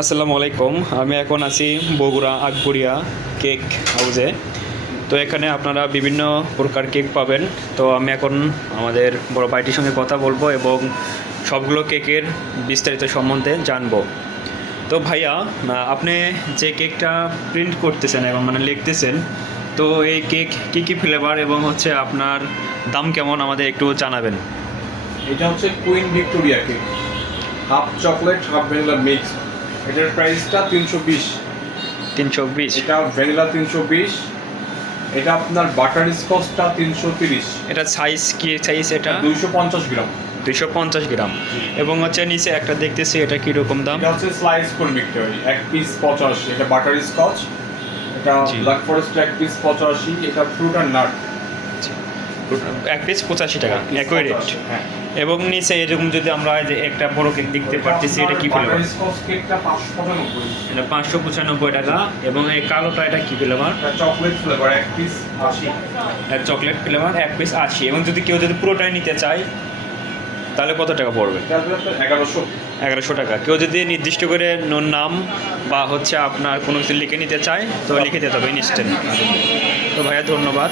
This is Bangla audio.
আসসালামু আলাইকুম। আমি এখন আছি বগুড়া আকবরিয়া কেক হাউসে। তো এখানে আপনারা বিভিন্ন প্রকার কেক পাবেন। তো আমি এখন আমাদের বড় ভাইটির সঙ্গে কথা বলবো এবং সবগুলো কেকের বিস্তারিত সম্বন্ধে জানবো। তো ভাইয়া, আপনি যে কেকটা প্রিন্ট করতেছেন এবং মানে লিখতেছেন, তো এই কেক কী কী ফ্লেভার এবং হচ্ছে আপনার দাম কেমন আমাদের একটু জানাবেন। এটা হচ্ছে queen Victoria cake, half chocolate half vanilla mix. এটার প্রাইসটা 320। 320। এটা ভ্যানিলা 320। এটা আপনার বাটার স্কচটা 330। এটা সাইজ কি সাইজ? এটা 250 গ্রাম। 250 গ্রাম। এবং হচ্ছে নিচে একটা দেখতেছি, এটা কীরকম দাম? এটা হচ্ছে স্লাইস কোন ভিক্টোরি, এক পিস 85। এটা বাটার স্কচ। এটা জি। ব্ল্যাক ফরেস্ট এক পিস 85। এটা ফ্রুট আর নাট এক পিস 85 টাকা, একই রেট। হ্যাঁ। এবং নিচে এরকম যদি আমরা যে একটা বড় কেক দেখতে পাচ্ছি, এটা কি ফ্লেভার? বাটার স্কচ কেকটা 595। এটা 595 টাকা। এবং এই কালোটা এটা কি ফ্লেভার? এটা চকলেট ফ্লেভার, এক পিস 80। চকলেট ফ্লেভার এক পিস 80। এবং যদি কেউ পুরোটাই নিতে চায় তাহলে কত টাকা পড়বে? এটা আপনার 1100। 1100 টাকা। কেউ যদি নির্দিষ্ট করে নাম বা হচ্ছে আপনার কোনো কিছু লিখে নিতে চায় তো লিখে দিতে হবে ইনস্ট্যান্ট। তো ভাইয়া ধন্যবাদ।